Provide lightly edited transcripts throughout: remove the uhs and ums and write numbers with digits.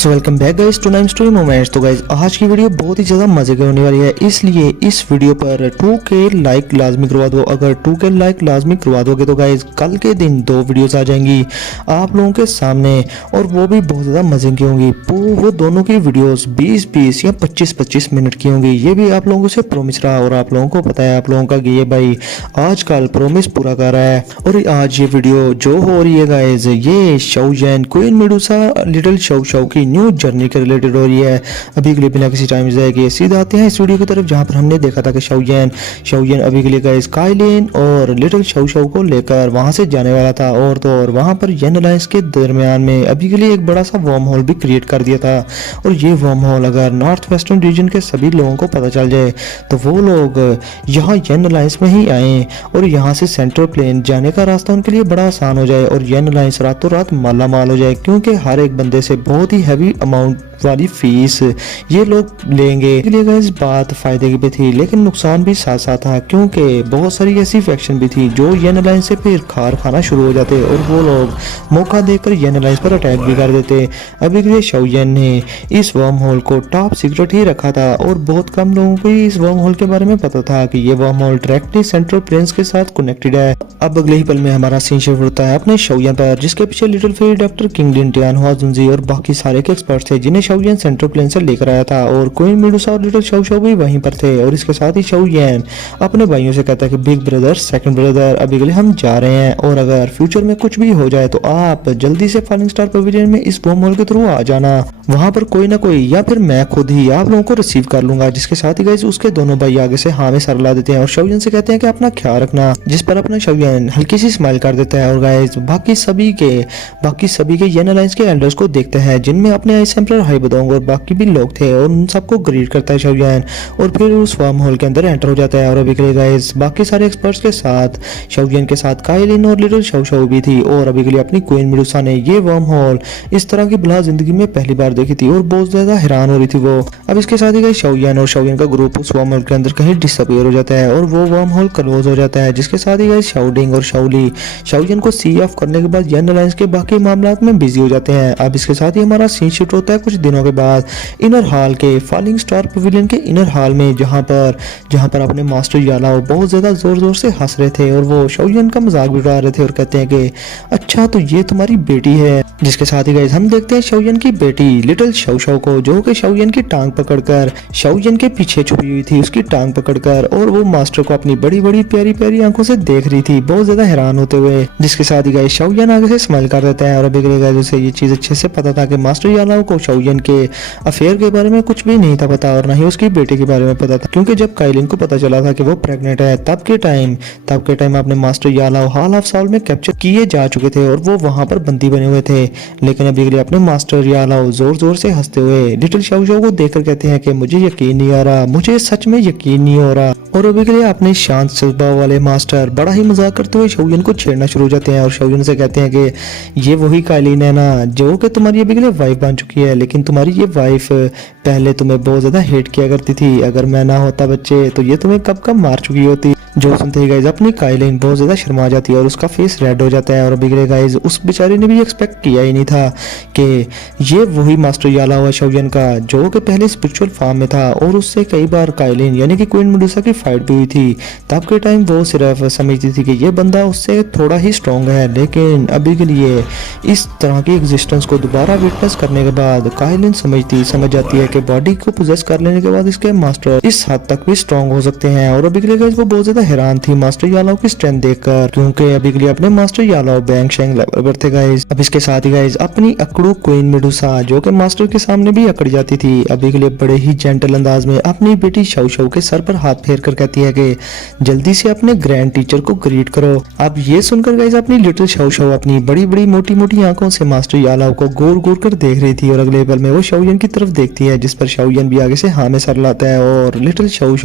So welcome back guys to nine story moments. तो guys आज की वीडियो बहुत ही ज़्यादा मजे की होने वाली है, इसलिए इस वीडियो पर 2K लाइक लाजमी करवा दो। अगर 2K लाइक लाजमी करवा दोगे तो गाइस कल के दिन 2 वीडियोस आ जाएंगी आप लोगों के सामने, और वो भी बहुत ज़्यादा मजे की होंगी। वो दोनों की वीडियोस 20-20 या 25-25 मिनट की होंगी। ये भी आप लोगों से प्रॉमिस रहा, और आप लोगों को पता है आप लोगों का कि ये भाई आजकल प्रॉमिस पूरा कर रहा है। और आज ये वीडियो जो हो रही है गाइस, ये Shao queen Medusa little Shao की न्यू जर्नी के रिलेटेड हो रही है। अभी के लिए बिना किसी टाइम जाए कि सीधा आते हैं इस वीडियो की तरफ, जहां पर हमने देखा था कि शाओ अभी के लिए गाइस काइलिन और लिटिल शाओ को लेकर वहां से जाने वाला था, और तो और वहां पर येन अलायंस के दरमियान में अभी के लिए एक बड़ा सा वर्म होल भी क्रिएट कर दिया था। और ये वर्म होल अगर नॉर्थ वेस्टर्न रीजन के सभी लोगों को पता चल जाए तो वो लोग यहाँ येन अलायंस में ही आए, और यहाँ से सेंट्रल प्लेन जाने का रास्ता उनके लिए बड़ा आसान हो जाए, और येन अलायंस रातों रात माला माल हो जाए, क्योंकि हर एक बंदे से बहुत ही हैवी अमाउंट वाली फीस ये लोग लेंगे। इस बात फायदे की भी थी, लेकिन नुकसान भी साथ साथ था, क्योंकि बहुत सारी ऐसी फैक्शन भी थी जो येन अलायंस से फिर खार खाना शुरू हो जाते, और वो लोग मौका देकर येन अलायंस पर अटैक भी कर देते। अभी के लिए शाओ ने इस वर्म होल को टॉप सीक्रेट ही रखा था, और बहुत कम लोगों को इस वर्म होल के बारे में पता था कि ये wormhole directly central planes के साथ कनेक्टेड है। अब अगले ही पल में हमारा सीन शिफ्ट होता है अपने शाओ पर, जिसके पीछे लिटिल फेरी डॉक्टर किंग लिन टियान, हुआ जुनजी और बाकी सारे के एक्सपर्ट्स थे, जिन्हें शाओ सेंट्रल प्लेन से लेकर आया था, और क्वीन मेडुसा और लिटिल शाओ भी वहीं पर थे। और इसके साथ ही शाओ अपने भाइयों से कहता है कि बिग ब्रदर सेकंड ब्रदर अभी के लिए हम जा रहे हैं, और अगर फ्यूचर में कुछ भी हो जाए तो आप जल्दी से फॉलिंग स्टार पवेलियन में इस बम होल के थ्रू आ जाना, वहां पर कोई ना कोई या फिर मैं खुद ही आप लोगों को रिसीव कर लूंगा। जिसके साथ ही गाइस उसके दोनों भाई आगे से हाँ में सर ला देते हैं, और शाओ से कहते हैं कि अपना ख्याल रखना, जिस पर अपना शाओ हल्की सी स्माइल कर देता है। और गाइस बाकी सभी के येन अलायंस के एल्डर्स को देखते हैं, जिनमें अपने आइस एम्परर हाई बदोंग और बाकी भी लोग थे, और उन सबको ग्रीट करता है शाओ, और फिर उस वर्म होल के अंदर एंटर हो जाता है। और अभी के लिए गाइस बाकी सारे एक्सपर्ट्स के साथ शाओ के साथ काइलिन और लिटिल शाओ भी थी, और अभी के लिए अपनी क्वीन मेडुसा ने ये वर्म होल इस तरह की बला जिंदगी में पहली बार देखी थी, और बहुत ज्यादा हैरान हो रही थी वो। अब इसके साथ ही गाइस शाओ का ग्रुप उस वर्म होल के अंदर कहीं डिसअपीयर हो जाता है, और वो वर्म होल क्लोज हो जाता है। जिसके साथ ही गाइस शाओडिंग और शाओली शाओ को सी ऑफ करने के बाद येन अलायंस के बाकी मामलात में बिजी हो जाते हैं। अब इसके साथ ही हमारा सीन शिफ्ट होता है कुछ दिनों के बाद इनर हॉल के फॉलिंग स्टार पवेलियन के इनर हॉल में, जहां पर अपने मास्टर यालाओ बहुत ज्यादा जोर से हंस रहे थे, और वो शाओ का मजाक भी उड़ा रहे थे, और कहते हैं कि अच्छा तो ये तुम्हारी बेटी है। जिसके साथ ही गाइस हम देखते हैं शाओ की बेटी लिटिल शाओ को, जो कि शाओ की टांग पकड़कर शाओ के पीछे छुपी हुई थी, उसकी टांग पकड़कर, और वो मास्टर को अपनी बड़ी बड़ी प्यारी प्यारी आंखों से देख रही थी, बहुत ज्यादा हैरान होते हुए। जिसके साथ ही गाइस शाओ आगे से स्माइल कर देता है, और अभी गाइस उसे ये चीज अच्छे से पता था कि मास्टर यालाओ को शाओ के अफेयर के बारे में कुछ भी नहीं था पता, और ना ही उसकी बेटे के बारे में पता था, क्योंकि जब काइलिन को पता चला था कि वो प्रेग्नेंट है, तब के टाइम अपने मास्टर यालाओ हॉल ऑफ साउल में कैप्चर किए जा चुके थे, और वो वहां पर बंदी बने हुए थे। लेकिन अभी के लिए अपने मास्टर यालाओ जोर से हंसते हुए लिटिल शाओ को देखकर कहते हैं कि मुझे यकीन नहीं आ रहा, मुझे सच में यकीन नहीं हो रहा। और अभी के लिए अपने शांत स्वभाव वाले मास्टर बड़ा ही मजाक करते हुए शाओ को छेड़ना शुरू हो जाते हैं, और शाओ से कहते हैं कि ये वही काइलिन है ना, जो कि तुम्हारी अभी के लिए वाइफ बन चुकी है, लेकिन तुम्हारी ये वाइफ पहले तुम्हें बहुत ज्यादा हेट किया करती थी, अगर मैं ना होता बच्चे तो ये तुम्हें कब कब मार चुकी होती। जो सुनते ही गाइज अपनी काइलिन बहुत ज्यादा शर्मा जाती है, और उसका फेस रेड हो जाता है। और अभी के गाइज उस बेचारी ने भी एक्सपेक्ट किया ही नहीं था कि ये वही मास्टर यालाओ है शाओ का, जो कि पहले स्पिरिचुअल फॉर्म में था, और उससे कई बार काइलिन यानी कि क्वीन मेडुसा की फाइट भी हुई थी। तब के टाइम वो सिर्फ समझती थी कि ये बंदा उससे थोड़ा ही स्ट्रॉन्ग है, लेकिन अभी के लिए इस तरह की एग्जिस्टेंस को दोबारा विटनेस करने के बाद काइलिन समझ जाती है कि बॉडी को पोजेस कर लेने के बाद इसके मास्टर इस हद तक भी स्ट्रॉन्ग हो सकते हैं। और अभी के लिए गाइज वो बहुत ज्यादा हैरान थी मास्टर यालाओ की स्ट्रेंथ देखकर, क्योंकि अभी के लिए अपने मास्टर यालाओ बैंग शेंग लेवल पर थे गाइज। अब इसके साथ ही गाइज अपनी अकड़ू क्वीन मेडुसा, जो कि मास्टर के सामने भी अकड़ जाती थी, अभी के लिए बड़े ही जेंटल अंदाज में अपनी बेटी शाओ के सर पर हाथ फेर कर कहती है कि जल्दी से अपने ग्रैंड टीचर को ग्रीट करो। अब ये सुनकर गाइज अपनी लिटिल शाओ अपनी बड़ी बड़ी मोटी मोटी आंखों से मास्टर यालाओ को गोर कर देख रही थी, और अगले पल में वो शाओ की तरफ देखती है, जिस पर शाओ भी आगे से हाँ में सर लाता है, और लिटिल शाओ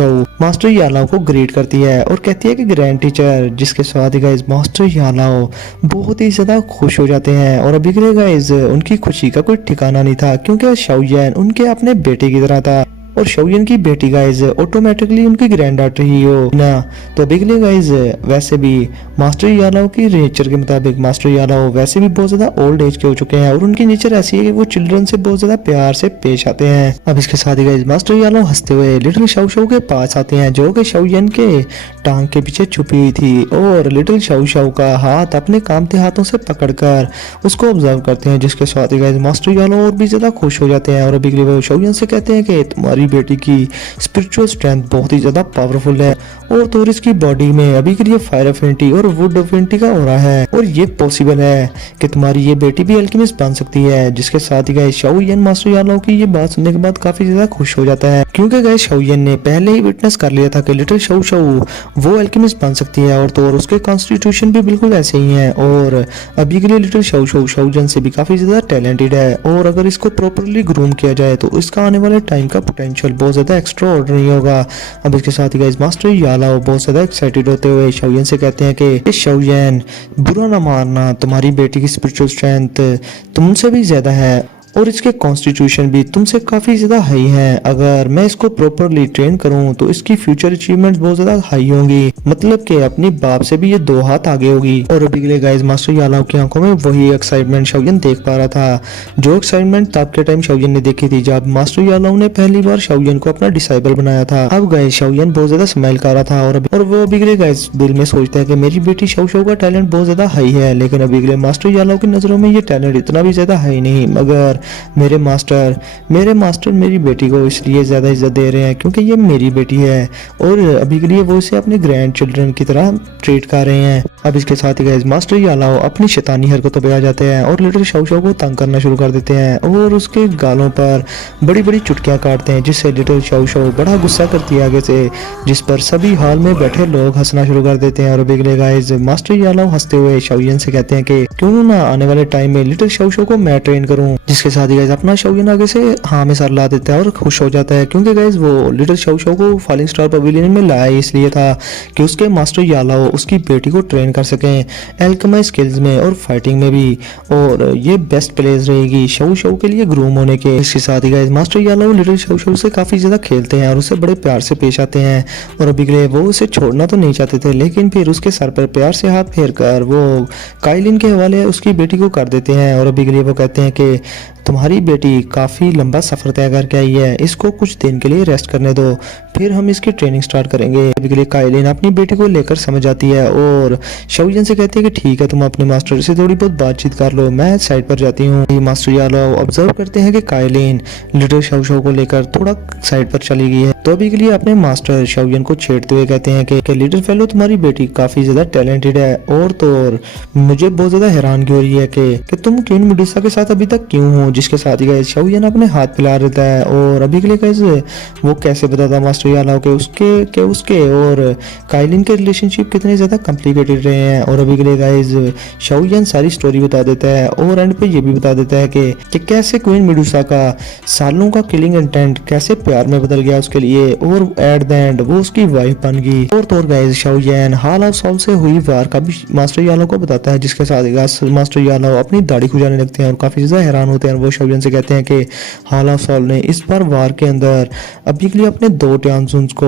मास्टर यालाओ को ग्रीट करती है और कहती है कि ग्रैंड टीचर। जिसके साथ ही गाइज मास्टर यालाओ बहुत ही ज्यादा खुश हो जाते हैं, और अभी के लिए गाइज उनकी खुशी का कोई ठिकाना नहीं था, क्योंकि शाओ उनके अपने बेटे की तरह था। और शाओयन की बेटी गाइज ऑटोमेटिकली उनकी ग्रैंड डॉटर ही हो ना। तो बिगले गाइज वैसे भी मास्टर यालाओ की नेचर के मुताबिक मास्टर यालाओ वैसे भी बहुत ज्यादा ओल्ड एज के हो चुके हैं और उनकी नेचर ऐसी है कि वो चिल्ड्रन से बहुत ज्यादा प्यार से पेश आते हैं। अब इसके साथ ही गाइज मास्टर यालाओ हंसते हुए लिटिल शाओ शाओ के पास आते हैं जो कि शाओयन के टांग के पीछे छुपी हुई थी और लिटिल शाओ शाओ का हाथ अपने कामते हाथों से पकड़कर उसको ऑब्जर्व करते हैं, जिसके साथ ही गाइज मास्टर यालाओ और भी ज्यादा खुश हो जाते हैं और अभी वो शाओयन से कहते हैं कि तुम्हारी बेटी की स्पिरिचुअल स्ट्रेंथ बहुत ही ज्यादा पावरफुल है और तो इसकी बॉडी में अभी के लिए फायर अफिनिटी और वुड अफिनिटी का हो रहा है और ये पॉसिबल है कि तुम्हारी ये बेटी भी अल्केमिस्ट बन सकती है। जिसके साथ ही गाइस शाओयन मास्टर यालाओ की ये बात सुनने के बाद काफी ज्यादा खुश हो जाता है, क्योंकि गाइस शाओयन ने पहले ही विटनेस कर लिया था कि लिटिल शाओ शाओ वो अल्केमिस्ट बन सकती है और तो उसके कॉन्स्टिट्यूशन भी बिल्कुल ऐसे ही है और अभी के लिए लिटिल शाओ शाओ शाओजन से भी काफी ज्यादा टैलेंटेड है और अगर इसको प्रॉपरली ग्रूम किया जाए तो इसका आने वाले टाइम का पोटेंशियल बहुत ज्यादा एक्स्ट्रा ऑर्डिनरी होगा। अब इसके साथ ही गाइस मास्टर यालाओ बहुत ज्यादा एक्साइटेड होते हुए शाओयन से कहते हैं कि शाओयन बुरा ना मानना, तुम्हारी बेटी की स्पिरिचुअल स्ट्रेंथ तुमसे भी ज्यादा है और इसके कॉन्स्टिट्यूशन भी तुमसे काफी ज्यादा हाई है। अगर मैं इसको प्रॉपरली ट्रेन करूं तो इसकी फ्यूचर अचीवमेंट्स बहुत ज्यादा हाई होंगी, मतलब कि अपनी बाप से भी ये 2 हाथ आगे होगी। और अभी के लिए गाइस मास्टर यालाओ की आंखों में वही एक्साइटमेंट शाओयन देख पा रहा था जो एक्साइटमेंट तब के टाइम शाओयन ने देखी थी जब मास्टर यालाओ ने पहली बार शाओयन को अपना डिसाइबल बनाया था। अब गाइस शाओयन बहुत ज्यादा स्माइल कर रहा था और वो अभी के लिए गाइस दिल में सोचता है कि मेरी बेटी शाओ शाओ का टैलेंट बहुत ज्यादा हाई है, लेकिन अभी के लिए मास्टर यालाओ की नजरों में ये टैलेंट इतना भी ज्यादा हाई नहीं, मगर मेरे मास्टर मेरी बेटी को इसलिए ज्यादा इज्जत दे रहे हैं क्योंकि ये मेरी बेटी है और अभी के लिए वो इसे अपने ग्रैंड चिल्ड्रन की तरह ट्रीट कर रहे हैं। अब इसके साथ ही गाइस मास्टर यालाओ अपनी शैतानी हरकतों पे आ जाते हैं और लिटिल शाओ शाओ को तंग करना शुरू कर देते हैं और उसके गालों पर बड़ी बड़ी चुटकियां काटते हैं, जिससे लिटिल शाओ शाओ बड़ा गुस्सा करती है आगे से, जिस पर सभी हॉल में बैठे लोग हंसना शुरू कर देते हैं। और अभी के लिए गाइस मास्टर यालाओ हंसते हुए शाओयन से कहते हैं कि क्यों ना आने वाले टाइम में लिटिल शाओ शाओ को मैं ट्रेन करूं, जिसके साथ ही गाइस अपना शाओयन आगे से हाँ में सर ला देता है और खुश हो जाता है, क्योंकि गाइस वो लिटिल शाओ शाओ को फॉलिंग स्टार पवेलियन में लाया इसलिए था कि उसके मास्टर यालाओ उसकी बेटी को ट्रेन कर सकें एल्केमी स्किल्स में और फाइटिंग में भी, और ये बेस्ट प्लेस रहेगी शाओ शाओ के लिए ग्रूम होने के। इसके साथ ही guys master Yalao little Shao Shao से काफी ज्यादा खेलते हैं और उससे बड़े प्यार से पेश आते हैं और अभी के लिए वो उसे छोड़ना तो नहीं चाहते थे, लेकिन फिर उसके सर पर प्यार से हाथ फेर कर वो काइलिन के हवाले उसकी बेटी को कर देते हैं। और अभी के लिए वो कहते हैं कि तुम्हारी बेटी काफ़ी लंबा सफ़र तय करके आई है, इसको कुछ दिन के लिए रेस्ट करने दो, फिर हम इसकी ट्रेनिंग स्टार्ट करेंगे। अभी के लिए काइलिन अपनी बेटी को लेकर समझ आती है और शाओयन से कहती है कि ठीक है, तुम अपने मास्टर से थोड़ी बहुत बातचीत कर लो, मैं साइड पर जाती हूँ। मास्टर यालाओ ऑब्जर्व करते हैं कि काइलिन लिटिल शाओ शाओ को लेकर थोड़ा साइड पर चली गई है, तो अभी के लिए अपने मास्टर शाओयन को छेड़ते हुए कहते हैं कि लिटिल फेलो तुम्हारी बेटी काफ़ी ज़्यादा टैलेंटेड है और तो और मुझे बहुत ज़्यादा हैरानगी हो रही है कि तुम क्वीन मेडुसा के साथ अभी तक क्यों हो। जिसके साथ ही गाइस शाओयन अपने हाथ फैला देता है और अभी के लिए गाइस वो कैसे बताता मास्टर यालाओ के उसके और काइलिन के रिलेशनशिप कितने ज्यादा कॉम्प्लिकेटेड रहे हैं। और अभी के लिए गाइस शाओयन सारी स्टोरी बता देता है और एंड पे ये भी बता देता है कि कैसे क्वीन मेडुसा का सालों का किलिंग इंटेंट कैसे प्यार में बदल गया उसके लिए और एट द एंड वो उसकी वाइफ बन गई। और तो और guys Shaoyan hall of soul से हुई वार का भी मास्टर यालाओ को बताता है, जिसके साथ ही मास्टर यालाओ अपनी दाढ़ी खुजाने लगते हैं और काफी ज्यादा हैरान होते हैं। वो शाओयन से कहते हैं कि हॉल ऑफ सॉल ने इस बार वार के अंदर अभी के लिए अपने 2 टियानजुन्स को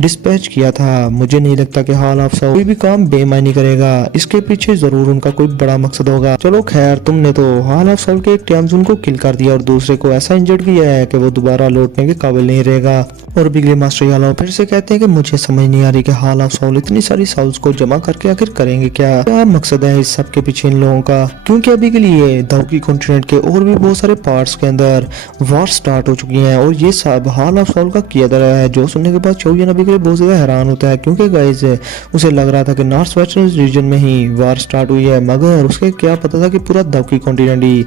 डिस्पैच किया था। मुझे नहीं लगता कि हॉल ऑफ सॉल कोई भी काम बेमानी करेगा, इसके पीछे जरूर उनका कोई बड़ा मकसद होगा। चलो खैर, तुमने तो हॉल ऑफ सॉल के एक टियानजुन को किल कर दिया और दूसरे को ऐसा इंजर्ड किया है कि वो दोबारा लौटने के काबिल नहीं रहेगा। और अभी के लिए मास्टर यालाओ फिर से कहते हैं कि मुझे समझ नहीं आ रही कि हॉल ऑफ सॉल इतनी सारी सॉल्स को जमा करके आखिर करेंगे क्या मकसद है इस सब के पीछे इन लोगों का, क्योंकि अभी के लिए दाउकी कॉन्टिनेंट के और भी बहुत सारे पार्ट्स के अंदर वॉर स्टार्ट हो चुकी हैं और ये सब हॉल ऑफ सॉल का किया जा रहा है। जो सुनने के बाद शाओयन अभी के लिए बहुत ज्यादा हैरान होता है, क्योंकि गाइस उसे लग रहा था कि नॉर्थ वेस्टर्न रीजन में ही वार स्टार्ट हुई है, मगर उसके क्या पता था कि पूरा दाउकी कॉन्टिनेंट ही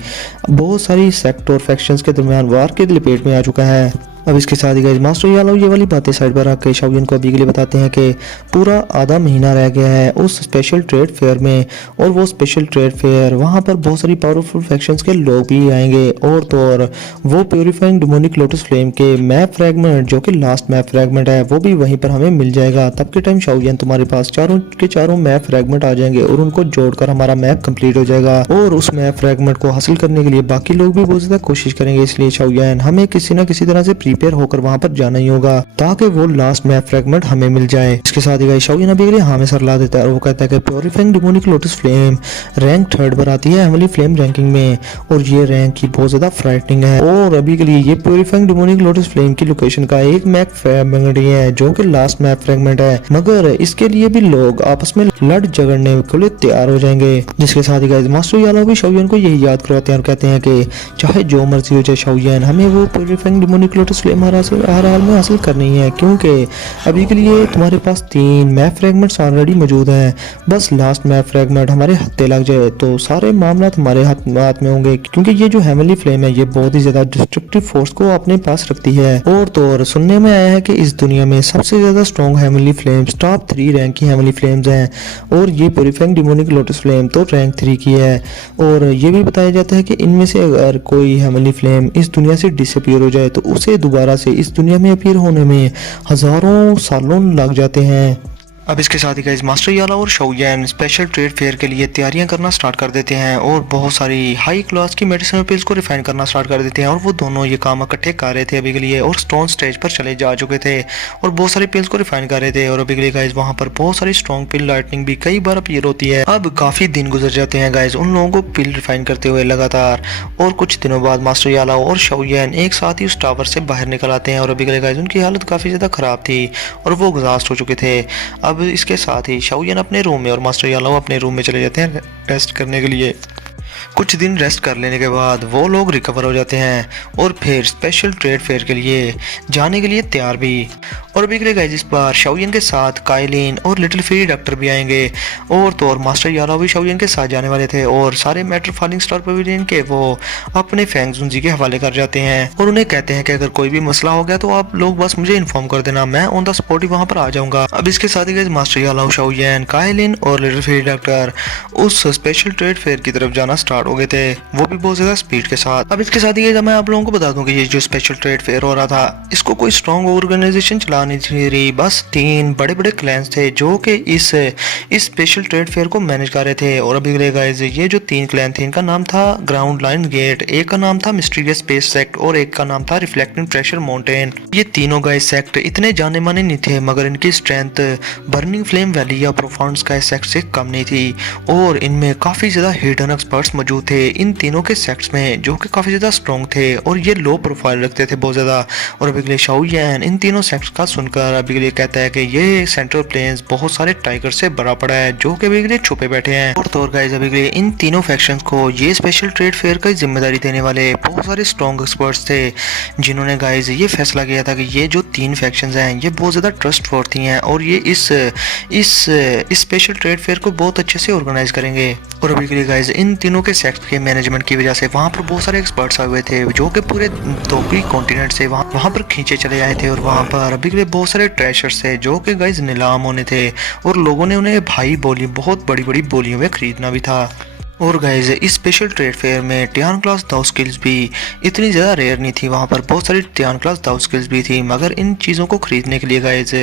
बहुत सारी सेक्ट और फैक्शंस के दरमियान वार के लपेट में आ चुका है। अब इसके साथ ही गाइस मास्टर यालाओ ये वाली बातें साइड पर रख के शाओयन को अभी के लिए बताते हैं कि पूरा आधा महीना रह गया है उस स्पेशल ट्रेड फेयर में, और वो स्पेशल ट्रेड फेयर वहाँ पर बहुत सारी पावरफुल फैक्शंस के लोग भी आएंगे और तो और वो प्योरीफाइंग डिमोनिक लोटस फ्लेम के मैप फ्रैगमेंट जो कि लास्ट मैप फ्रैगमेंट है वो भी वहीं पर हमें मिल जाएगा। तब के टाइम शाओयन तुम्हारे पास चारों के चारों मैप फ्रैगमेंट आ जाएंगे और उनको जोड़कर हमारा मैप कंप्लीट हो जाएगा, और उस मैप फ्रैगमेंट को हासिल करने के लिए बाकी लोग भी बहुत ज्यादा कोशिश करेंगे। इसलिए शाओयन हमें किसी न किसी तरह से प्री प्रिपेयर होकर वहाँ पर जाना ही होगा ताकि वो लास्ट मैप फ्रेगमेंट हमें मिल जाए। इसके साथ ही गाइस शाओयन अभी के लिए हाँ में सर ला देता है और वो कहता है कि purifying demonic lotus flame rank 3 पर आती है हेवनली फ्लेम रैंकिंग में और ये रैंक की बहुत ज्यादा फ्राइटनिंग है। और अभी के लिए ये प्योरीफाइंग डिमोनिक लोटस फ्लेम की लोकेशन का एक मैप फ्रेगमेंट है जो कि लास्ट मैप फ्रेगमेंट है, मगर इसके लिए भी लोग आपस में लड़ झगड़ने के लिए तैयार हो जाएंगे। जिसके साथ ही गाइस मास्टर यालो भी शाओयन को यही याद करवाते हैं और कहते हैं कि चाहे जो मर्जी हो जाए शाओयन, हमें वो प्योरीफाइंग डिमोनिक लोटस फ्लेम हर हाल में हासिल करनी है, क्योंकि अभी के लिए तुम्हारे पास 3 मैप फ्रेगमेंट्स ऑलरेडी मौजूद हैं। बस लास्ट मैप फ्रेगमेंट हमारे हत्थे लग जाए तो सारे मामला हमारे हाथ में होंगे, क्योंकि ये जो हेवनली फ्लेम है ये बहुत ही ज्यादा डिस्ट्रक्टिव फोर्स को अपने पास रखती है। और तो और सुनने में आया है कि इस दुनिया में सबसे ज्यादा strong heavenly flames top 3 rank की हेवनली फ्लेम्स हैं और ये प्योरीफाइंग डिमोनिक लोटस फ्लेम तो रैंक 3 की है। और ये भी बताया जाता है कि इनमें से अगर कोई हेवनली फ्लेम इस दुनिया से डिसअपीयर हो जाए तो उसे दोबारा से इस दुनिया में अपीयर होने में हजारों सालों लग जाते हैं। अब इसके साथ ही गाइस मास्टर याला और शाओयन स्पेशल ट्रेड फेयर के लिए तैयारियां करना स्टार्ट कर देते हैं और बहुत सारी हाई क्लास की मेडिसिनल पिल्स को रिफाइन करना स्टार्ट कर देते हैं। और वो दोनों ये काम इकट्ठे कर रहे थे अभी के लिए और स्टोन स्टेज पर चले जा चुके थे और बहुत सारी पिल्स को रिफाइन कर रहे थे। और अभी के लिए गाइस वहाँ पर बहुत सारी स्ट्रॉन्ग पिल लाइटनिंग भी कई बार अपीयर होती है। अब काफी दिन गुजर जाते हैं गाइस उन लोगों को पिल रिफाइन करते हुए लगातार, और कुछ दिनों बाद मास्टर याला और शाओयन एक साथ ही उस टावर से बाहर निकल आते हैं। और अभी के लिए गाइस उनकी हालत काफी ज्यादा खराब थी और वो एग्जॉस्ट हो चुके थे। अब इसके साथ ही शाओयन अपने रूम में और मास्टर यालो अपने रूम में चले जाते हैं रेस्ट करने के लिए। कुछ दिन रेस्ट कर लेने के बाद वो लोग रिकवर हो जाते हैं और फिर स्पेशल ट्रेड फेयर के लिए जाने के लिए तैयार भी। और अभी के लिए गाइस इस बार शाओयन के साथ काइलिन और लिटिल फेरी डॉक्टर भी आएंगे। और तो और मास्टर यालो भी शाओयन के साथ जाने वाले थे और सारे मैटर फॉलिंग स्टार पवेलियन के वो अपने फैंग जुंजी के हवाले कर जाते हैं और उन्हें कहते हैं कि अगर कोई भी मसला हो गया तो आप लोग बस मुझे इन्फॉर्म कर देना, मैं ऑन द स्पॉट ही वहां पर आ जाऊंगा। अब इसके साथ ही guys master Yalo, Shaoyan, Kailin और लिटिल फेरी डॉक्टर उस स्पेशल ट्रेड फेयर की तरफ जाना स्टार्ट हो गए थे, वो भी बहुत ज्यादा स्पीड के साथ। अब इसके साथ ही मैं आप लोगों को बता दूं कि ये जो स्पेशल ट्रेड फेयर हो रहा था इसको कोई स्ट्रॉन्ग ऑर्गेनाइजेशन चला नहीं थी रही, बस 3 बड़े बड़े क्लैंस थे जो कि इस स्पेशल ट्रेड फेयर को मैनेज कर रहे थे। और अभी गाइस ये जो 3 क्लैन थे इनका नाम था ग्राउंड लाइन गेट, एक का नाम था मिस्टीरियस स्पेस सेक्ट और एक का नाम था रिफ्लेक्टिंग प्रेशर माउंटेन। ये तीनों गाइस सेक्ट इतने जाने माने नहीं थे, मगर इनकी स्ट्रेंथ बर्निंग फ्लेम वैली या प्रोफाउंड स्काई सेक्ट से कम नहीं थी और इनमें काफी ज्यादा हिडन एक्सपर्ट्स मौजूद थे इन तीनों के सेक्ट्स में जो कि काफी ज्यादा स्ट्रॉन्ग थे और ये लो प्रोफाइल रखते थे बहुत ज्यादा। और अभी के लिए शाओयन इन तीनों सेक्ट्स का सुनकर अभी के लिए कहता है कि ये सेंट्रल प्लेन्स बहुत सारे टाइगर से भरा पड़ा है जो कि अभी के लिए छुपे बैठे हैं। और तो और गाइस अभी के लिए इन तीनों फैक्शंस को ये स्पेशल ट्रेड फेयर की जिम्मेदारी देने वाले बहुत सारे स्ट्रॉन्ग एक्सपर्ट्स थे जिन्होंने गाइस ये फैसला किया था कि ये जो 3 फैक्शंस हैं ये बहुत ज्यादा ट्रस्टवर्थी हैं और ये इस स्पेशल ट्रेड फेयर को बहुत अच्छे से ऑर्गेनाइज करेंगे। और अभी के लिए गाइस इन तीनों के सेक्ट के मैनेजमेंट की वजह से वहाँ पर बहुत सारे एक्सपर्ट्स आए हुए थे जो कि पूरे दोपरी कॉन्टिनेंट से वहाँ पर खींचे चले आए थे। और वहाँ पर अभी के लिए बहुत सारे ट्रेशर्स थे जो कि गाइस नीलाम होने थे और लोगों ने उन्हें भाई बोली बहुत बड़ी बड़ी बोलियों में खरीदना भी था। और गाइस इस स्पेशल ट्रेड फेयर में टियान क्लास दाव स्किल्स भी इतनी ज़्यादा रेयर नहीं थी, वहाँ पर बहुत सारी टियान क्लास दाव स्किल्स भी थी, मगर इन चीज़ों को खरीदने के लिए गाइस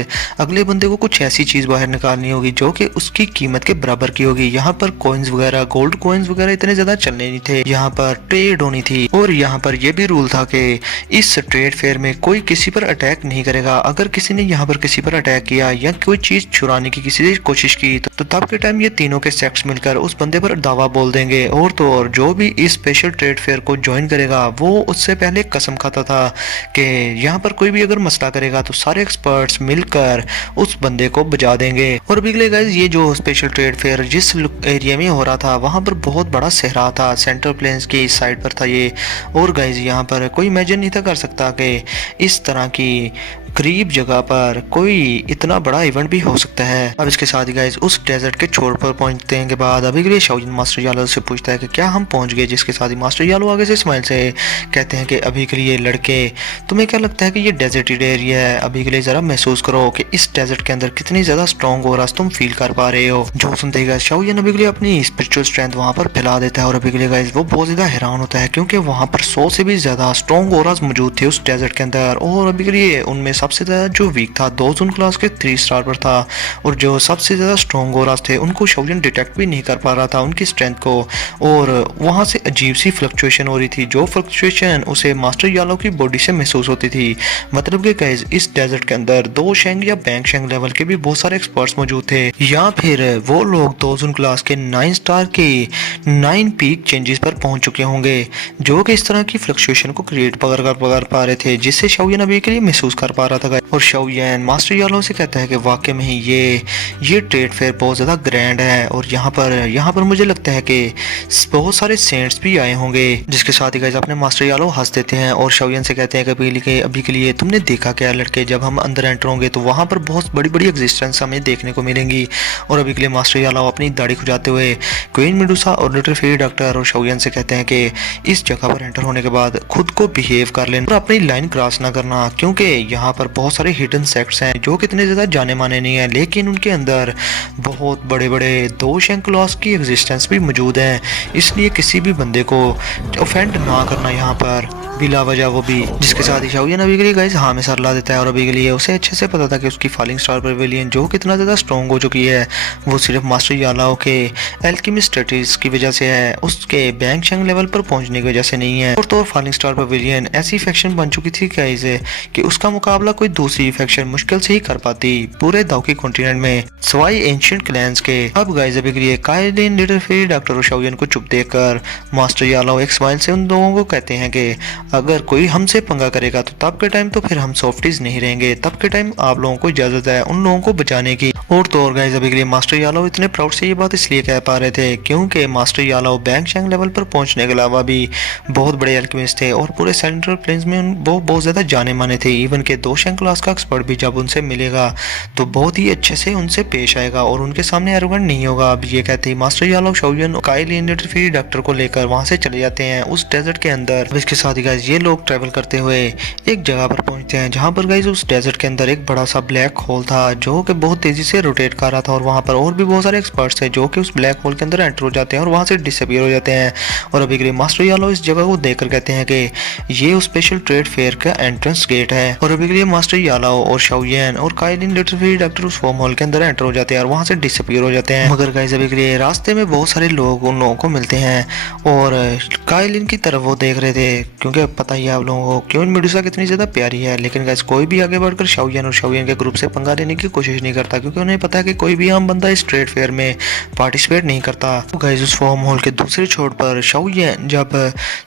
अगले बंदे को कुछ ऐसी चीज़ बाहर निकालनी होगी जो कि उसकी कीमत के बराबर की होगी। यहाँ पर कॉइन्स वगैरह गोल्ड कॉइन्स वगैरह इतने ज़्यादा चलने नहीं थे, यहाँ पर ट्रेड होनी थी। और यहाँ पर यह भी रूल था कि इस ट्रेड फेयर में कोई किसी पर अटैक नहीं करेगा। अगर किसी ने यहाँ पर किसी पर अटैक किया या कोई चीज़ चुराने की किसी ने कोशिश की तो तब के टाइम ये तीनों के सेक्ट्स मिलकर उस बंदे पर दावा बोल देंगे। और तो और जो भी इस स्पेशल ट्रेड फेयर को ज्वाइन करेगा वो उससे पहले कसम खाता था कि यहाँ पर कोई भी अगर मसला करेगा तो सारे एक्सपर्ट्स मिलकर उस बंदे को बजा देंगे। और अभी गाइस ये जो स्पेशल ट्रेड फेयर जिस एरिया में हो रहा था वहाँ पर बहुत बड़ा सहरा था, सेंट्रल प्लेन्स की इस साइड पर था ये। और गाइस यहाँ पर कोई इमेजिन नहीं था कर सकता कि इस तरह की करीब जगह पर कोई इतना बड़ा इवेंट भी हो सकता है। अब इसके साथ ही गाइस उस डेजर्ट के छोर पर पहुंचने के बाद अभी के लिए शाओयन मास्टर यालो से पूछता है कि क्या हम पहुंच गए, जिसके साथ ही मास्टर यालो आगे से स्माइल से कहते हैं कि अभी के लिए लड़के तुम्हें क्या लगता है कि ये डेजर्टेड एरिया है, अभी के लिए जरा महसूस करो कि इस डेजर्ट के अंदर कितनी ज्यादा स्ट्रॉन्ग हो रहा तुम फील कर पा रहे हो। जो सुनते ही गाइस शाओयन अभी के लिए अपनी स्पिरिचुअल स्ट्रेंथ वहां पर फैला देता है और अभी के लिए गाइस वो बहुत ज्यादा हैरान होता है क्योंकि वहां पर 100 से भी ज्यादा स्ट्रॉन्ग ओरास मौजूद थे उस डेजर्ट के अंदर। और अभी के लिए उनमें सबसे ज़्यादा जो वीक था दोजुन क्लास के 3 स्टार पर था, और जो सबसे ज़्यादा स्ट्रॉन्ग गोरास थे उनको शाओलिन डिटेक्ट भी नहीं कर पा रहा था उनकी स्ट्रेंथ को, और वहाँ से अजीब सी फ्लक्चुएशन हो रही थी, जो फ्लक्चुएशन उसे मास्टर यालो की बॉडी से महसूस होती थी। मतलब कि गाइस इस डेजर्ट के अंदर दो शेंग या बैंक शेंग लेवल के भी बहुत सारे एक्सपर्ट्स मौजूद थे, या फिर वो लोग दोजुन क्लास के 9 स्टार के 9 पीक चेंजेस पर पहुंच चुके होंगे, जो कि इस तरह की फ्लक्चुएशन को क्रिएट पकड़ पा रहे थे, जिससे शाओलिन अभी के लिए महसूस कर पा रहा था। और शाओलिन मास्टर यालो से कहता है कि वाकई में ही ये ट्रेड फेयर बहुत ज़्यादा ग्रैंड है, और यहाँ पर मुझे लगता है कि बहुत सारे सेंट्स भी आए होंगे। जिसके साथ ही गाइस अपने मास्टर यालो हंस देते हैं और शाओलिन से कहते हैं कि अभी के लिए तुमने देखा क्या लड़के, जब हम अंदर एंटर होंगे तो वहाँ पर बहुत बड़ी बड़ी एग्जिस्टेंस हमें देखने को मिलेंगी। और अभी के लिए मास्टर यालो अपनी दाढ़ी खुजाते हुए क्वीन मेडुसा और लिटिल फेरी डॉक्टर और शाओलिन से कहते हैं कि इस जगह पर एंटर होने के बाद खुद को बिहेव कर लेना और अपनी लाइन क्रॉस ना करना, क्योंकि यहाँ पर बहुत सारे हिडन सेक्ट्स हैं जो कितने ज़्यादा जाने माने नहीं है, लेकिन उनके अंदर बहुत बड़े बड़े दो शेंक्लॉस की एग्जिस्टेंस भी मौजूद है। इसलिए किसी भी बंदे को ऑफेंड ना करना यहाँ पर बिला वजह, वो भी। जिसके साथ ही शाओलिन अभी के लिए गाइस हाँ में सर ला देता है, और अभी के लिए उसे अच्छे से पता था कि उसकी फॉलिंग स्टार पवेलियन जो कितना ज़्यादा स्ट्रॉन्ग हो चुकी है वो सिर्फ मास्टर यालाओ के एल्केमिस्ट स्ट्रेटजीज की वजह से है, उसके बैंक शेंग लेवल पर पहुंचने की वजह से नहीं है। और तो फॉलिंग स्टार पवेलियन ऐसी फैक्शन बन चुकी थी गाइस कि उसका मुकाबला कोई दूसरी फैक्शन मुश्किल से ही कर पाती पूरे दाउकी कॉन्टिनेंट में, सवाई एंशिएंट क्लैंस के। अब गाइस अभी के लिए काइलिन, लिटिल फेरी डॉक्टर और शाओलिन को चुप देखकर मास्टर यालाओ एक स्माइल से उन लोगों को कहते हैं कि अगर कोई हमसे पंगा करेगा तो तब के टाइम तो फिर हम सॉफ्टीज नहीं रहेंगे, तब के टाइम आप लोगों को इजाजत है उन लोगों को बचाने की। और तो और गाइस अभी के लिए मास्टर यालाओ इतने प्राउड से ये बात इसलिए कह पा रहे थे क्योंकि मास्टर यालाओ बैंक शेंग लेवल पर पहुंचने के अलावा भी बहुत बड़े एल्केमिस्ट थे, और पूरे सेंट्रल प्लेन्स में वो बहुत ज़्यादा जाने माने थे। इवन के दो शेंग क्लास का एक्सपर्ट भी जब उनसे मिलेगा तो बहुत ही अच्छे से उनसे पेश आएगा और उनके सामने एरोगेंट नहीं होगा। अब ये कहते ही master यालाओ Shaolin Kaelin, little fairy doctor को लेकर वहां से चले जाते हैं उस डेजर्ट के अंदर। इसके साथ ही गाइस ये लोग ट्रैवल करते हुए एक जगह पर पहुंचते हैं जहां पर गाइस उस डेजर्ट के अंदर एक बड़ा सा ब्लैक होल था जो कि बहुत तेजी से रोटेट कर रहा था, और वहां पर और भी बहुत सारे एक्सपर्ट्स थे जो कि उस ब्लैक होल के अंदर एंटर हो जाते हैं और वहां से डिसअपीयर हो जाते हैं। और अभी के लिए मास्टर यालो इस जगह को देखकर कहते हैं कि ये उस स्पेशल ट्रेड फेयर का एंट्रेंस गेट है, और अभी के लिए मास्टर यालो और शाओलिन और काइलिन, लिटिल फेरी डॉक्टर उस फॉर्म हॉल के अंदर एंटर हो जाते हैं और वहां से डिसअपीयर हो जाते हैं। मगर गाइस अभी के लिए रास्ते में बहुत सारे लोग उन लोगों को मिलते हैं और काइलिन की तरफ वो देख रहे थे, क्योंकि पता ही है आप लोगों को क्वीन मेडुसा कितनी ज्यादा प्यारी है। लेकिन गाइस कोई भी आगे बढ़कर शाओलिन और शाओलिन के ग्रुप से पंगा लेने की कोशिश नहीं करता, क्योंकि उन्हें पता है कि कोई भी आम बंदा इस ट्रेड फेयर में पार्टिसिपेट नहीं करता। तो गाइस उस फॉर्म हॉल के दूसरे छोर पर शाओलिन जब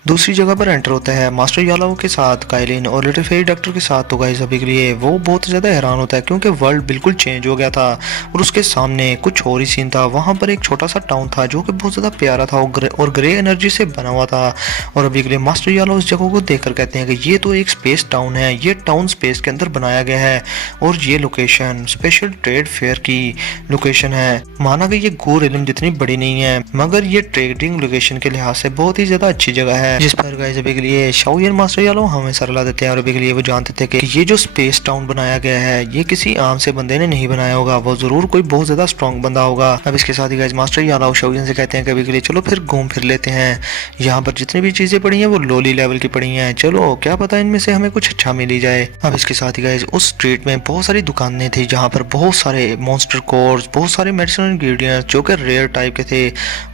दूसरी जगह पर एंटर होता है मास्टर यालाओ के साथ, काइलिन और लिटिल फेरी डॉक्टर के साथ, तो गाइस अभी के लिए वो बहुत ज्यादा हैरान होता है क्योंकि वर्ल्ड बिल्कुल चेंज हो गया था और उसके सामने कुछ और ही सीन था। वहां पर एक छोटा सा टाउन था जो कि बहुत ज्यादा प्यारा था और ग्रे एनर्जी से बना हुआ था। और अभी के लिए मास्टर यालो उस जगह को देखकर कहते हैं कि ये तो एक स्पेस टाउन है, ये टाउन स्पेस के अंदर बनाया गया है और ये लोकेशन स्पेशल ट्रेड फेयर की लोकेशन है। माना कि ये गोर इल्म जितनी बड़ी नहीं है मगर ये ट्रेडिंग लोकेशन के लिहाज से बहुत ही ज्यादा अच्छी जगह है, जिस पर गाइस अभी के लिए शाओलिन मास्टर यालो हमें सरला देते हैं। और अभी के लिए वो जानते थे कि ये जो स्पेस टाउन बनाया गया है ये किसी आम से बंदे ने नहीं बनाया होगा, वो जरूर कोई बहुत ज्यादा स्ट्रॉन्ग बंदा होगा। अब इसके साथ ही गाइस मास्टर यालो शाओलिन से कहते हैं कि अभी के लिए चलो फिर घूम फिर लेते हैं, यहाँ पर जितनी भी चीजें पड़ी हैं वो लोली लेवल की पड़ी हैं, चलो क्या पता इनमें से हमें कुछ अच्छा मिल ही जाए। अब इसके साथ ही गाइस उस स्ट्रीट में बहुत सारी दुकानें थी जहाँ पर बहुत सारे मॉन्स्टर कोर्स, बहुत सारे मेडिसिनल इंग्रेडिएंट्स जो कि रेयर टाइप के थे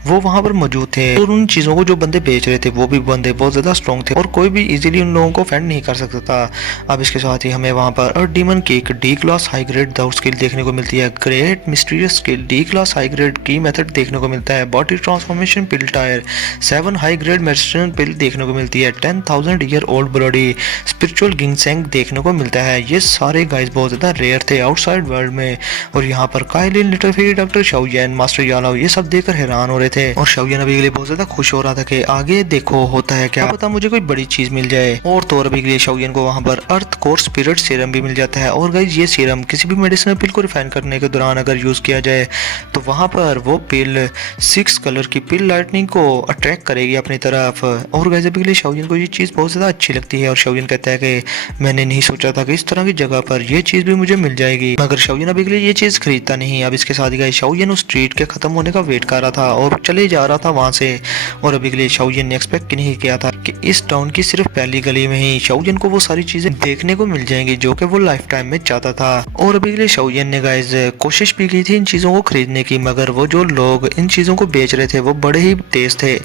वो वहाँ पर मौजूद थे, और उन चीजों को जो बंदे बेच रहे थे वो भी बंदे बहुत ज्यादा स्ट्रॉन्ग थे और कोई भी इजीली उन लोगों को फेंड नहीं कर सकता था। अब इसके साथ ही हमें वहाँ पर demon kick D class high grade doubt skill देखने को मिलती है, great mysterious skill D class high grade की मेथड देखने को मिलता है, बॉडी ट्रांसफॉर्मेशन पिल टायर 7 हाई ग्रेड मेडिसिनल पिल देखने को मिलती है, 10,000 ईयर ओल्ड बॉडी स्पिरिचुअल गिंगसेंग देखने को मिलता है। ये सारे गाइस बहुत ज्यादा रेयर थे आउटसाइड वर्ल्ड में, और यहाँ पर Kaelin, little fairy doctor, Shaolin, master यालाओ ये सब देखकर हैरान हो रहे थे। और शाओलिन अभी के लिए बहुत ज्यादा खुश हो रहा था कि आगे देखो होता है क्या पता मुझे कोई बड़ी चीज मिल जाए। और तो और अभी के लिए शाओलिन को वहाँ पर अर्थ कोर स्पिरिट सीरम भी मिल जाता है, और गाइस ये सीरम किसी भी मेडिसिनल पिल को रिफाइन करने के दौरान अगर यूज किया जाए तो वहाँ पर वो पिल 6 कलर की पिल लाइटनिंग को अट्रैक्ट करेगी अपनी तरफ। और गाइस अभी के लिए शाओलिन को ये चीज बहुत ज्यादा अच्छी लगती है और शाओलिन कहता है कि मैंने नहीं सोचा था कि इस तरह की जगह पर ये चीज भी मुझे मिल जाएगी, मगर शाओलिन अभी के लिए ये चीज खरीदता नहीं। अब इसके साथ ही गाइस शाओलिन उस स्ट्रीट के खत्म होने का वेट कर रहा था और चले जा रहा था वहां से, और अभी के लिए शाओजिन ने एक्सपेक्ट नहीं किया था कि इस टाउन की सिर्फ पहली गली में ही शाओजिन को वो सारी चीजें देखने को मिल जाएंगी जो कि वो लाइफ टाइम में चाहता था। और अभी के लिए शाओजिन ने गाइस कोशिश भी की थी इन चीजों को खरीदने की, मगर वो जो लोग इन चीजों को बेच रहे थे वो बड़े ही तेज थे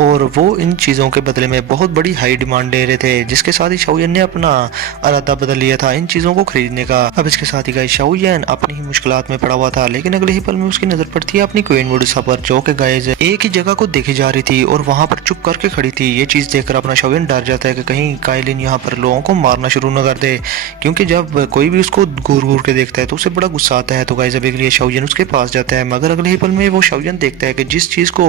और वो इन चीजों के बदले में बहुत बड़ी हाई डिमांड ले रहे थे, जिसके साथ ही शाओजिन ने अपना इरादा बदल लिया था इन चीजों को खरीदने का। अब इसके साथ ही गाइस शाओजिन अपनी ही मुश्किलात में पड़ा हुआ था, लेकिन अगले ही पल में उसकी नजर पड़ती है अपनी क्वीन मेडुसा पर, जो कि गाइस एक ही जगह को देखी जा रही थी और वहां पर चुप करके खड़ी थी। ये चीज देखकर अपना शाओजिन डर जाता है कि कहीं काइलिन यहाँ पर लोगों को मारना शुरू न कर दे, क्योंकि जब कोई भी उसको घूर घूर के देखता है तो उसे बड़ा गुस्सा आता है। तो गाइस अभी के लिए शाओजिन उसके पास जाता है, मगर अगले ही पल में वो शाओजिन देखता है कि जिस चीज को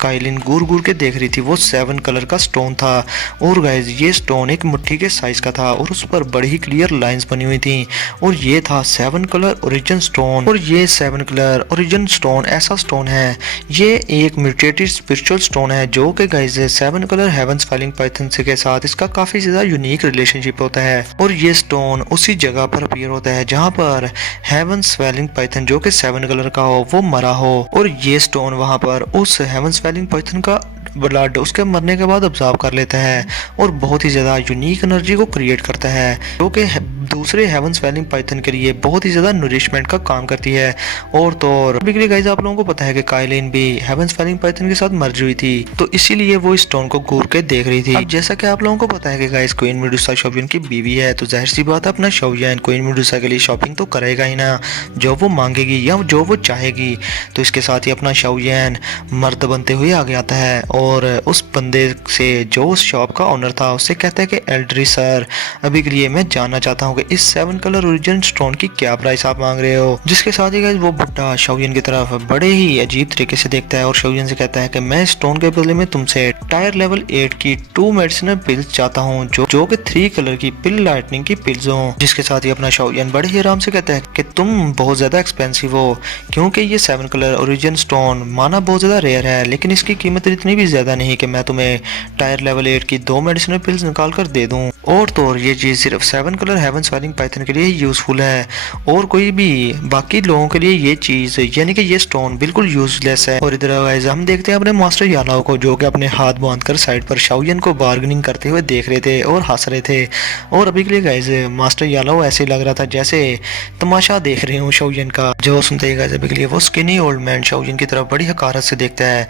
काइलिन घूर घूर के देख रही थी वो 7 कलर का स्टोन था। और गाइस ये स्टोन एक मुट्ठी के साइज का था और उस पर बड़ी ही क्लियर लाइंस बनी हुई थी और ये था 7 कलर ओरिजिन स्टोन। और ये 7 कलर ओरिजिन स्टोन ऐसा स्टोन है, ये एक म्यूटेटेड स्पिरिचुअल स्टोन है जो कि गाइस 7 कलर हेवंस फेलिंग पाइथन से के साथ इसका काफी ज्यादा यूनिक रिलेशनशिप होता है। और ये स्टोन उसी जगह पर अपीयर होता है जहां पर हेवंस फेलिंग पाइथन जो कि 7 कलर का हो वो मरा हो, और ये स्टोन वहां पर उस हेवंस फेलिंग पाइथन का ब्लड उसके मरने के बाद ऑब्जर्व कर लेता है और बहुत ही ज्यादा यूनिक एनर्जी को क्रिएट करता है जो कि दूसरे हेवंस फेलिंग पाइथन के लिए बहुत ही ज्यादा नरिशमेंट का काम करती है। और तो और अभी गाइस आप लोगों को पता है कि काइलिन भी हेवंस फेलिंग पाइथन के साथ मर्ज हुई थी, तो इसीलिए वो इस स्टोन को घूर के देख रही थी। अब जैसा कि आप लोगों को पता है कि गाइस क्वीन मेडुसा शाओजिन की बीवी है, तो जाहिर सी बात है अपना शाओजिन क्वीन मेडुसा के लिए शॉपिंग तो करेगा ही ना, जो वो मांगेगी या जो वो चाहेगी। तो इसके साथ ही अपना शाओजिन मर्द बनते हुए आगे आता है और उस बंदे से जो उस शॉप का ओनर था उससे कहता है कि एल्ड्री सर, अभी के लिए मैं जानना चाहता हूँ कि इस 7 कलर ओरिजिन स्टोन की क्या प्राइस आप मांग रहे हो। जिसके साथ ही गाइस वो बुड्ढा शाओजिन की तरफ बड़े ही अजीब तरीके से देखता है और शाओजिन से कहता है कि मैं स्टोन के बदले में तुमसे टायर लेवल 8 की 2 मेडिसिनल पिल्स चाहता हूँ जो कि 3 कलर की पिल लाइटनिंग की पिल्स हो। जिसके साथ ही अपना शाओजिन बड़े ही आराम से कहता है कि तुम बहुत ज्यादा एक्सपेंसिव हो, क्योंकि ये 7 कलर ओरिजिन स्टोन माना बहुत ज्यादा रेयर है, लेकिन इसकी कीमत इतनी भी ज्यादा नहीं कि मैं तुम्हें टायर लेवल 8 की 2 मेडिसिनल पिल्स निकाल कर दे दूं। और तो और ये चीज सिर्फ 7 कलर हेवंस फेलिंग पाइथन के लिए यूजफुल है और कोई भी बाकी लोगों के लिए ये चीज यानी कि ये स्टोन बिल्कुल यूजलेस है। और इधर गाइस हम देखते हैं अपने मास्टर यालाओ को, जो कि अपने हाथ बांधकर साइड पर शाओजिन को बार्गेनिंग करते हुए देख रहे थे और हंस रहे थे। और अभी के लिए गाइस मास्टर यालाओ ऐसे लग रहा था जैसे तमाशा देख रहे हो शाओजिन का। जो सुनते ही गाइस अभी के लिए वो स्किनी ओल्ड मैन शाओजिन की तरफ बड़ी हकारत से देखता है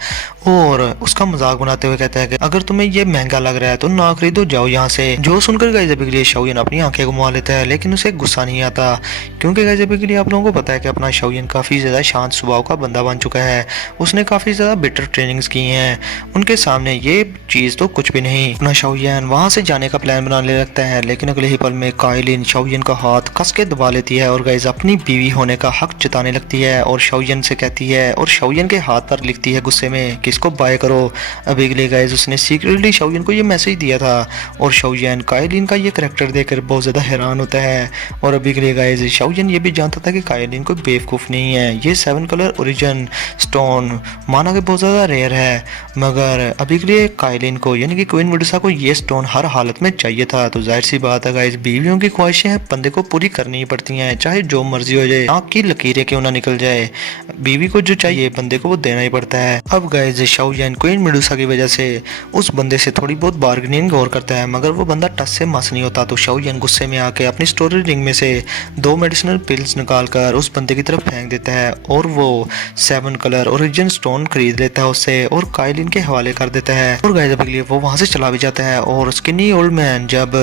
और उसका मजाक बनाते हुए कहता है कि अगर तुम्हें ये महंगा लग रहा है तो ना खरीदो, जाओ यहाँ से। जो सुनकर गाइस अभी के लिए शाओजिन अपनी आंखें घुमा लेता है, लेकिन उसे गुस्सा नहीं आता, क्योंकि गाइस अभी के लिए आप लोगों को पता है कि अपना शाओजिन काफी ज्यादा शांत स्वभाव का बंदा बन चुका है। उसने काफी ज्यादा बेटर ट्रेनिंग्स की हैं, उनके सामने ये चीज तो कुछ भी नहीं। अपना शाओजिन वहां से जाने का प्लान बनाने लगता है, लेकिन अगले ही पल में काइलिन शाओजिन का हाथ कस के दबा लेती है और गाइस अपनी बीवी होने का हक जताने लगती है और शाओजिन से कहती है और शाओजिन के हाथ पर लिखती है गुस्से में कि इसको बाय करो। अभी के लिए गाइस उसने सीक्रेटली शाओजिन को ये मैसेज दिया था और शाओजिन काइलिन का ये करैक्टर देखकर बहुत ज्यादा हैरान होता है। और अभी के लिए गाइस शाओजिन ये भी जानता था कि काइलिन कोई बेवकूफ नहीं है, ये 7 कलर ओरिजिन स्टोन माना कि बहुत ज्यादा रेयर है, मगर अभी के लिए काइलिन को यानी कि क्वीन मेडुसा को ये स्टोन हर हालत में चाहिए था। तो जाहिर सी बात है गाइस बीवियों की ख्वाहिशें हैं बंदे को पूरी करनी ही पड़ती हैं, चाहे जो मर्जी हो जाए, आंख की लकीरें क्यों ना निकल जाए, बीवी को जो चाहिए बंदे को वो देना ही पड़ता है। अब गाइस शाओजिन क्वीन मेडुसा की वजह से उस बंदे से थोड़ी बहुत बार्गेनिंग और करता है, मगर वो बंदा टस से मस नहीं होता। तो शाओजिन गुस्से में आके अपनी स्टोरेज रिंग में से 2 मेडिसिनल पिल्स निकालकर उस बंदे की तरफ फेंक देता है और वो 7 कलर ओरिजिन स्टोन खरीद लेता है उससे और काइलिन के हवाले कर देता है। और गाइस अभी वो वहां से चला भी जाता है और स्किनी ओल्ड मैन जब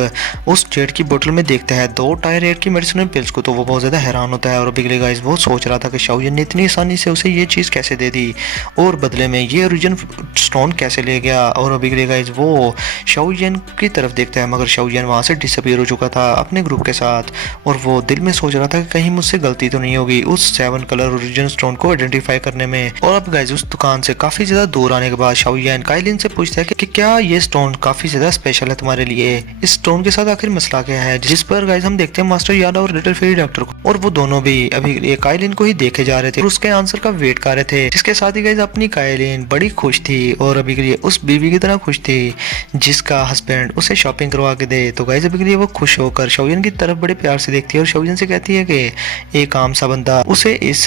उस जेट की बोतल में देखता है 2 टायर 8 की मेडिसिनल पिल्स को, तो वो बहुत ज्यादा हैरान होता है। और अभी गाइस वो सोच रहा था कि शाओजिन ने इतनी आसानी से उसे ये चीज कैसे दे दी और बदले में ये ओरिजिन स्टोन कैसे ले गया। और अभी गाइस वो शाओजिन की तरफ देखता है, मगर शाओजिन वहां से डिसअपीयर हो चुका था अपने ग्रुप के साथ और वो दिल में सोच रहा था कि कहीं मुझसे गलती तो नहीं होगी उस 7 कलर ओरिजिन स्टोन को आइडेंटिफाई करने में। और अब गाइस उस दुकान से काफी ज्यादा दूर आने के बाद शाओजिन काइलिन से पूछता है कि क्या ये स्टोन काफी ज्यादा स्पेशल है तुम्हारे लिए, इस स्टोन के साथ आखिर मसला क्या है। जिस पर गाइस हम देखते हैं मास्टर याला और लिटिल फेरी डॉक्टर को, और वो दोनों भी अभी काइलिन को ही देखे जा रहे थे और उसके आंसर का वेट कर रहे थे। जिसके साथ ही गाइस अपनी काइलिन बड़ी खुश थी और अभी के लिए उस बीवी की तरह खुश थी जिसका हस्बैंड उसे शॉपिंग करवा के दे। तो गाइस अभी के लिए वो खुश होकर शौयन की तरफ बड़े प्यार से देखती है और शौयन से कहती है कि एक आम सा बंदा उसे इस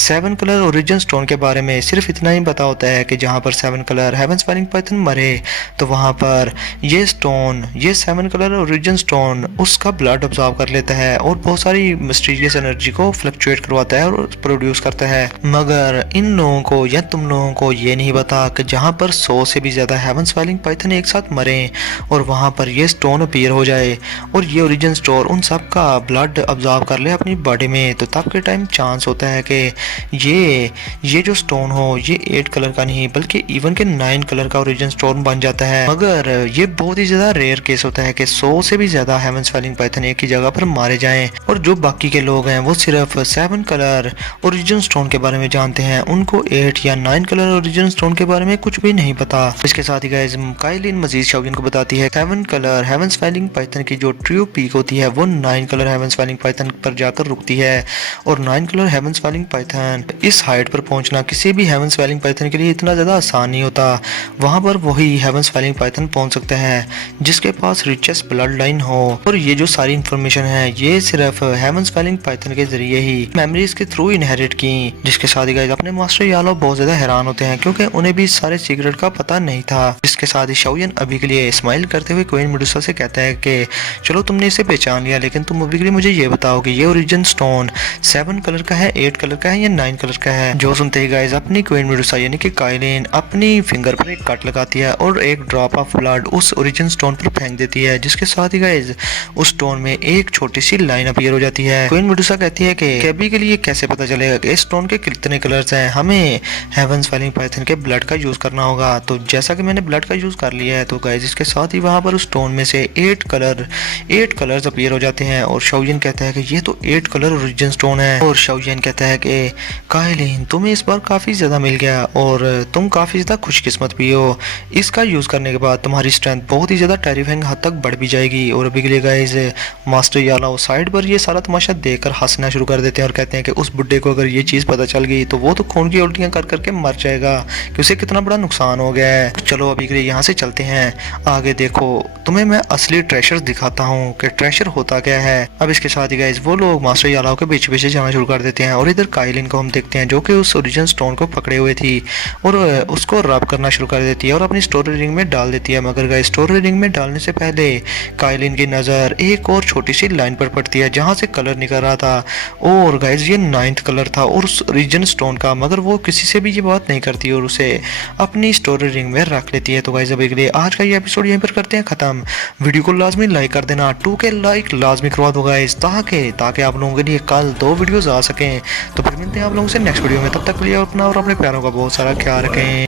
7 कलर ओरिजिन स्टोन के बारे में सिर्फ इतना ही पता होता है कि जहाँ पर 7 कलर हेवन स्पेलिंग पाइथन मरे तो वहाँ पर ये स्टोन, ये 7 कलर ओरिजिन स्टोन उसका ब्लड ऑब्जॉर्व कर लेता है और बहुत सारी मिस्टीरियस एनर्जी को फ्लक्चुएट करवाता है और प्रोड्यूस करता है। मगर इन लोगों को या तुम लोगों को ये नहीं पता कि जहाँ पर 100 से भी ज़्यादा हेवन स्पेलिंग पाइथन एक साथ मरे और वहाँ पर ये स्टोन अपीयर हो जाए और ये ओरिजिन स्टोन उन सब का ब्लड ऑब्जॉर्व कर ले अपनी बॉडी में, तो तब के टाइम चांस होता है कि ये जो स्टोन हो ये 8 कलर का नहीं बल्कि इवन के 9 कलर का ओरिजिन स्टोन बन जाता है। मगर ये बहुत ही ज्यादा रेयर केस होता है कि 100 से भी ज्यादा हेवन स्पेलिंग पाइथन एक ही जगह पर मारे जाएं और जो बाकी के लोग हैं वो सिर्फ 7 कलर ओरिजिन स्टोन के बारे में जानते हैं, उनको 8 या 9 कलर ओरिजिन स्टोन के बारे में कुछ भी नहीं पता। इसके साथ ही गाइस काइलिन मजीद शौकीन को बताती है 7 कलर हेवन स्पेलिंग पाइथन की जो ट्रू पीक होती है वो 9 कलर हेवन स्पेलिंग पाइथन पर जाकर रुकती है और 9 कलर हेवन स्पेलिंग पाइथन इस हाइट पर पहुंचना किसी भी हेवन स्पेलिंग पाइथन के लिए इतना ज़्यादा आसान नहीं होता। वहां पर वही हेवन स्पेलिंग पाइथन पहुंच सकते हैं जिसके पास रिचेस्ट ब्लड लाइन हो और ये जो सारी इंफॉर्मेशन है ये सिर्फ हेवन स्पेलिंग पाइथन के जरिए ही मेमोरीज के थ्रू इनहेरिट की। जिसके साथ ही गाइस अपने मास्टर यालो बहुत ज्यादा हैरान होते हैं क्योंकि उन्हें भी सारे सीक्रेट का पता नहीं था। जिसके साथ ही शौयन अभी के लिए स्माइल करते हुए क्वीन मेडुसा से कहता है कि चलो तुमने इसे पहचान लिया, लेकिन तुम अभी के लिए मुझे ये बताओ कि ये ओरिजिन स्टोन 7 कलर का है, 8 कलर का है या 9 कलर का है। जो सुनते ही गाइस अपनी क्वीन मेडुसा यानी कि काइलिन अपनी फिंगर पर एक कट लगाती है और एक ड्रॉप ऑफ ब्लड उस ओरिजिन स्टोन पर फेंक देती है। जिसके साथ ही गाइस उस स्टोन में एक छोटी सी लाइन अपीयर हो जाती है। क्वीन मेडुसा कहती है कि अभी के लिए कैसे पता चलेगा कि इस स्टोन के कितने कलर्स हैं, हमें हेवन स्पेलिंग पाइथन के ब्लड का यूज करना होगा। तो जैसा कि मैंने ब्लड का यूज कर लिया है तो गाइस इसके साथ ही वहां पर उस स्टोन में से 8 कलर्स अपीयर हो जाते हैं और शौयन कहता है कि ये तो 8 कलर ओरिजिन स्टोन है। और शौयन कहता है कि काइलिन तुम्हें इस बार काफी ज्यादा मिल गया और तुम काफी ज्यादा खुशकिस्मत भी हो। इसका यूज करने के बाद तुम्हारी स्ट्रेंथ बहुत ही ज्यादा टेरिफाइंग हद तक बढ़ भी जाएगी। और अभी के लिए गाइस मास्टर याला साइड पर ये सारा तमाशा देखकर हंसना शुरू कर देते हैं और कहते हैं कि उस बुड्ढे को अगर ये चीज पता चल गई तो वो तो खून की उल्टियां कर करके मर जाएगा कि उसे कितना बड़ा नुकसान हो गया है। चलो अभी के लिए यहाँ से चलते हैं आगे, देखो तुम्हें मैं असली ट्रेशर दिखाता हूँ कि ट्रेशर होता क्या है। अब इसके साथ ही गाइस वो लोग मास्टर यालाओ के पीछे पीछे जाना शुरू कर देते हैं और इधर काइलिन को हम देखते हैं जो कि उस ओरिजिन स्टोन को पकड़े हुए थी और उसको रब करना शुरू कर देती है और अपनी स्टोरी रिंग में डाल देती है। मगर गाइस स्टोरी रिंग में डालने से पहले काइलिन की नजर एक और छोटी सी लाइन पर पड़ती है जहां से कलर निकल रहा था और गाइस ये 9th कलर था और उस ओरिजिन स्टोन का। मगर वो किसी से भी ये बात नहीं करती और उसे अपनी स्टोरी रिंग में रख लेती है। तो गाइस अभी के लिए आज का ये एपिसोड यहीं पर करते हैं खत्म। वीडियो को लाजमी लाइक कर देना, 2K लाइक लाजमी करवा दो गाइस ताकि आप लोगों के लिए कल 2 वीडियोस आ सकें। तो फिर मिलते हैं आप लोगों से नेक्स्ट वीडियो में, तब तक के लिए अपना और अपने प्यारों का बहुत सारा ख्याल रखें।